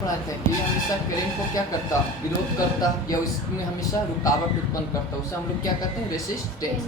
पढ़ा था कि हमेशा करंट को क्या करता, विरोध करता या उसमें हमेशा रुकावट उत्पन्न करता, उसे हम लोग क्या कहते हैं, रेसिस्टेंस।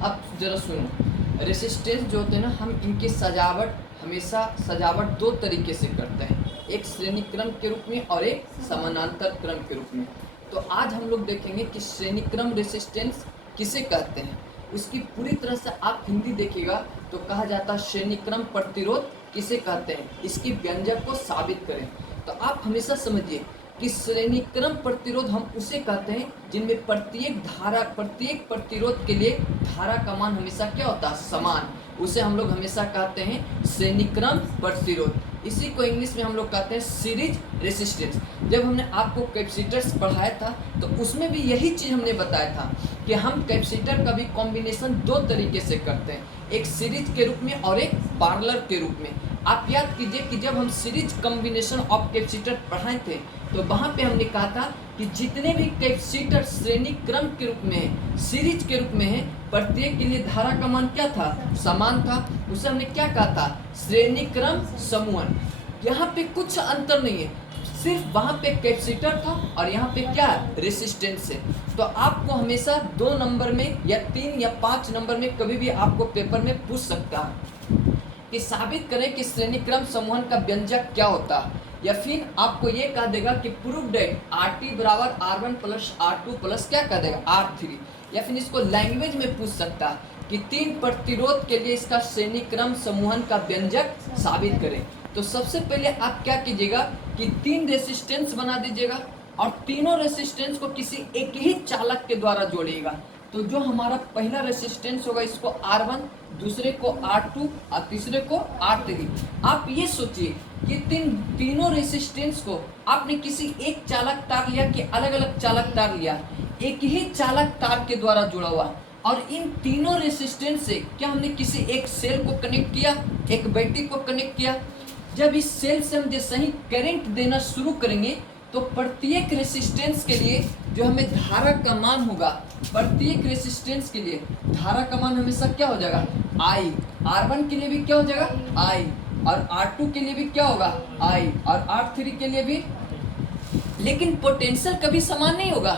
अब जरा सुनो, रेसिस्टेंस जो होते हैं ना, हम इनकी सजावट हमेशा सजावट दो तरीके से करते हैं, एक श्रेणी क्रम के रूप में और एक समानांतर क्रम के रूप में। तो आज हम लोग देखेंगे कि श्रेणी क्रम रेसिस्टेंस किसे कहते हैं। उसकी पूरी तरह से आप हिंदी देखिएगा तो कहा जाता है श्रेणी क्रम प्रतिरोध किसे कहते हैं, इसकी व्यंजक को साबित करें। तो आप हमेशा समझिए कि श्रेणी क्रम प्रतिरोध हम उसे कहते हैं जिनमें प्रत्येक प्रतिरोध के लिए धारा का मान हमेशा क्या होता है, समान। उसे हम लोग हमेशा कहते हैं श्रेणी क्रम प्रतिरोध। इसी को इंग्लिश में हम लोग कहते हैं सीरीज रेसिस्टेंस। जब हमने आपको कैपेसिटर्स पढ़ाया था तो उसमें भी यही चीज़ हमने बताया था कि हम कैपेसिटर का भी कॉम्बिनेशन दो तरीके से करते हैं, एक सीरीज के रूप में और एक पैरेलल के रूप में। आप याद कीजिए कि जब हम सीरीज कॉम्बिनेशन ऑफ कैपेसिटर पढ़ाए थे तो वहाँ पे हमने कहा था कि जितने भी कैपेसिटर श्रेणी क्रम के रूप में है, सीरीज के रूप में है, प्रत्येक के लिए धारा का मान क्या था, समान था। उसे हमने क्या कहा था, श्रेणी क्रम समूहन। यहाँ पे कुछ अंतर नहीं है, सिर्फ वहाँ पे कैपेसिटर था और यहाँ पे क्या रेसिस्टेंस है। तो आपको हमेशा 2 नंबर में या 3 या 5 नंबर में कभी भी आपको पेपर में पूछ सकता है कि साबित करें कि श्रेणी क्रम समूहन का व्यंजक क्या होता है, या फिर आपको ये कह देगा कि प्रूव दैट RT बराबर R1 प्लस R2 प्लस क्या कह देगा R3, या फिर इसको लैंग्वेज में पूछ सकता है कि 3 प्रतिरोध के लिए इसका श्रेणी क्रम समूहन का व्यंजक साबित करें। तो सबसे पहले आप क्या कीजिएगा कि 3 रेसिस्टेंस बना दीजिएगा और तीनों रेसिस्टेंस को किसी एक ही चालक के द्वारा जोड़िएगा। तो जो हमारा पहला रेसिस्टेंस होगा इसको R1, दूसरे को R2 और तीसरे को R3। आप ये सोचिए कि तीनों रेसिस्टेंस को आपने किसी एक चालक तार लिया कि अलग अलग चालक तार लिया, एक ही चालक तार के द्वारा जुड़ा हुआ। और इन तीनों रेसिस्टेंस से क्या हमने किसी एक सेल को कनेक्ट किया, एक बैटरी को कनेक्ट किया। जब इस सेल से हम जैसे ही करंट देना शुरू करेंगे तो प्रत्येक रेसिस्टेंस के लिए जो हमें धारा का मान होगा, प्रत्येक रेसिस्टेंस के लिए धारा का मान हमेशा क्या हो जाएगा, I। R1 के लिए भी क्या हो जाएगा, I, और R2 के लिए भी क्या होगा, I, और R3 के लिए भी। लेकिन पोटेंशियल कभी समान नहीं होगा।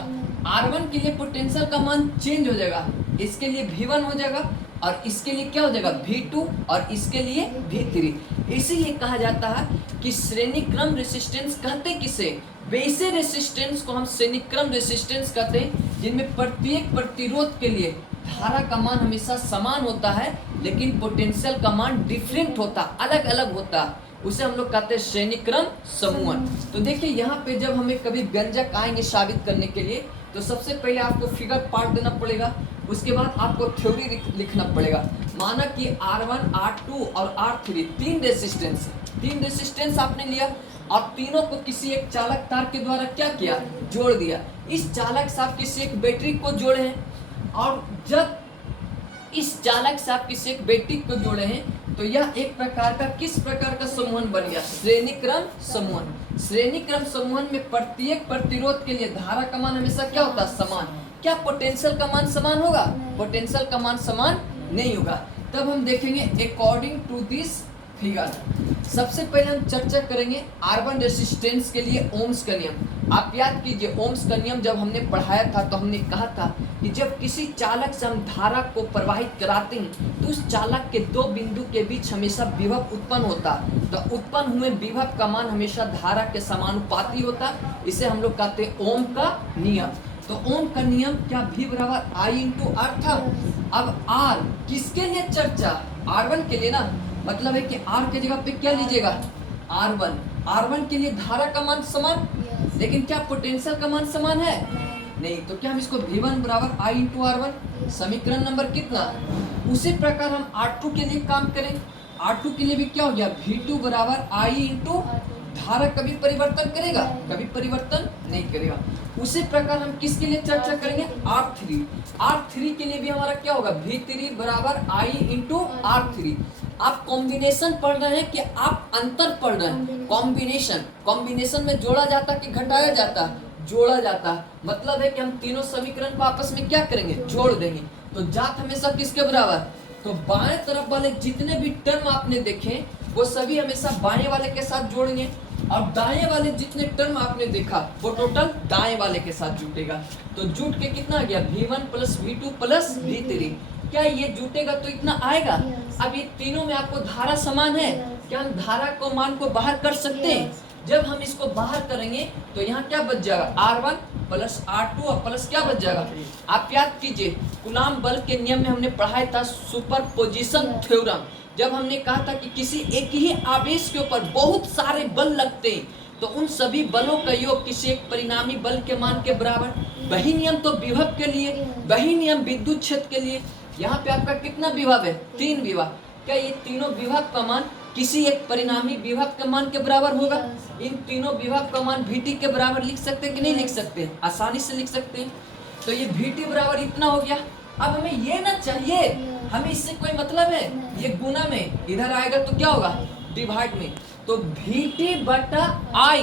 R1 के लिए पोटेंशियल का मान चेंज हो जाएगा, इसके लिए V1 हो जाएगा और इसके लिए क्या हो जाएगा, V2, और इसके लिए V3। इसीलिए कहा जाता है कि श्रेणी क्रम रेसिस्टेंस कहते किसे, वैसे रेसिस्टेंस को हम श्रेणी क्रम रेसिस्टेंस कहते हैं जिनमें प्रत्येक प्रतिरोध के लिए धारा का मान हमेशा समान होता है लेकिन पोटेंशियल का मान डिफरेंट होता, अलग अलग होता। उसे हम लोग कहते हैं श्रेणी क्रम समूहन। तो देखिए यहाँ पे जब हमें कभी व्यंजक आएंगे साबित करने के लिए तो सबसे पहले आपको फिगर पार्ट देना पड़ेगा, उसके बाद आपको थ्योरी लिखना पड़ेगा। माना कि R1, R2 और R3 तीन रेसिस्टेंस आपने लिया और तीनों को किसी एक चालक तार के द्वारा क्या किया, जोड़ दिया। इस चालक से आप किसी एक बैटरी को जोड़े हैं और जब इस चालक से आप किसी एक बैटरी को जोड़े हैं तो यह एक प्रकार का किस प्रकार का समूहन बन गया, श्रेणी क्रम समूहन। श्रेणी क्रम समूहन में प्रत्येक प्रतिरोध के लिए धारा का मान हमेशा क्या होता है, समान। क्या पोटेंशियल का मान समान होगा, पोटेंशियल का मान समान नहीं होगा। तब हम देखेंगे अकॉर्डिंग टू दिस फिगर। सबसे पहले हम चर्चा करेंगे R1 रेसिस्टेंस के लिए ओम्स का नियम। आप याद कीजिए ओम्स का नियम जब हमने पढ़ाया था तो हमने कहा था कि जब किसी चालक से हम धारा को प्रवाहित कराते हैं तो उस चालक के दो बिंदु के बीच हमेशा विभव उत्पन्न होता। तो उत्पन्न हुए विभव का मान हमेशा धारा के समानुपाती होता। इसे हम लोग कहते हैं ओम का नियम। तो ओम का नियम क्या, V बराबर I इंटू R था। अब R किसके लिए चर्चा, R1 के लिए ना, मतलब है कि R के जगह पे क्या लीजिएगा, R1 के लिए धारा का मान समान, लेकिन क्या पोटेंशियल का मान समान है, नहीं। तो क्या हम इसको V1 बराबर I इंटू R1, समीकरण नंबर कितना। उसी प्रकार हम R2 के लिए काम करें, R2 के लिए भी क्या हो गया, V2 बराबर I इंटू, धारा कभी परिवर्तन करेगा, कभी परिवर्तन नहीं करेगा। उसी प्रकार हम किसके लिए चर्चा करेंगे, R3 के लिए भी हमारा क्या होगा, V3 बराबर I इंटू R3। आप कॉम्बिनेशन पढ़ रहे हैं कि आप अंतर पढ़ रहे हैं, कॉम्बिनेशन में जोड़ा जाता कि घटाया जाता, जोड़ा जाता। मतलब है कि हम तीनों समीकरण को आपस में क्या करेंगे, जोड़ देंगे। तो जात हमेशा किसके बराबर, तो बाएं तरफ वाले जितने भी टर्म आपने देखे वो सभी हमेशा बाएं वाले के साथ जोड़ेंगे और दाएं वाले जितने टर्म आपने देखा वो टोटल दाएं वाले के साथ जुटेगा। तो जुट के कितना आ गया V1 plus V2 plus V3। क्या ये जुटेगा तो इतना आएगा। अब ये तीनों में आपको धारा समान है, क्या हम धारा को मान को बाहर कर सकते हैं? जब हम इसको बाहर करेंगे तो यहाँ क्या बच जाएगा R1 प्लस R2 और प्लस क्या बच जाएगा। आप याद कीजिए कूलाम बल के नियम में हमने पढ़ाया था सुपरपोजिशन थ्योरम। जब हमने कहा था कि किसी एक ही आवेश के ऊपर बहुत सारे बल लगते हैं तो उन सभी बलों का योग किसी एक परिणामी बल के मान के बराबर। वही नियम तो विभव के लिए, वही नियम विद्युत क्षेत्र के लिए। यहाँ पे आपका कितना विभव है? 3 विभव। क्या ये तीनों विभव का मान किसी एक परिणामी विभव के मान के बराबर होगा? इन तीनों विभव का मान VT के बराबर लिख सकते हैं कि नहीं लिख सकते? आसानी से लिख सकते हैं। तो ये VT बराबर इतना हो गया। अब हमें ये ना चाहिए, हमें इससे कोई मतलब है, ये गुना में इधर आएगा तो क्या होगा? डिवाइड में। तो VT बटा I,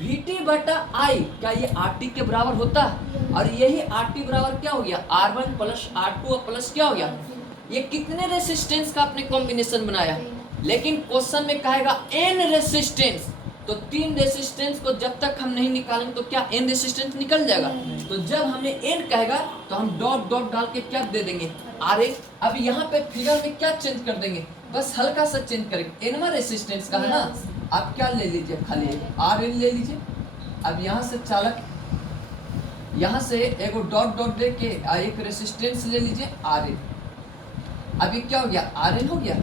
VT बटा I क्या ये RT के बराबर होता? और यही RT बराबर क्या हो गया? R1 प्लस R2 प्लस क्या हो गया? ये कितने रेसिस्टेंस का आपने कॉम्बिनेशन बनाया? लेकिन क्वेश्चन में कहेगा n रेसिस्टेंस, तो 3 रेसिस्टेंस को जब तक हम नहीं निकालेंगे तो क्या n रेसिस्टेंस निकल जाएगा? तो जब हमें n कहेगा तो हम डॉट डॉट डाल के क्या दे देंगे? RA। अब यहाँ पे फिगर में क्या चेंज कर देंगे? बस हल्का सा चेंज करेंगे। n रेसिस्टेंस का है ना, आप क्या ले लीजिए, खाली RN ले लीजिए। अब यहाँ से चालक, यहाँ से एक डॉट डॉट दे के एक रेसिस्टेंस ले लीजिए RN। अब ये क्या हो गया? RN हो गया,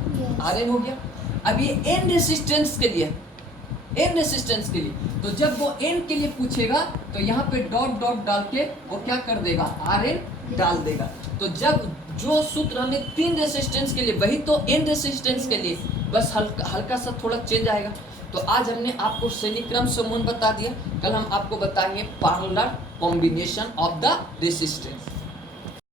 RN हो गया। अब ये n रेसिस्टेंस के लिए, n रेसिस्टेंस के लिए, तो जब वो n के लिए पूछेगा तो यहाँ पे डॉट डॉट डाल के वो क्या कर देगा? RN डाल देगा। तो जब जो सूत्र हमें 3 रेसिस्टेंस के लिए, वही तो n रेसिस्टेंस के लिए, बस हल्का सा थोड़ा चेंज आएगा। तो आज हमने आपको श्रेणी क्रम समूह बता दिया, कल हम आपको बताएंगे parallel combination of the resistance.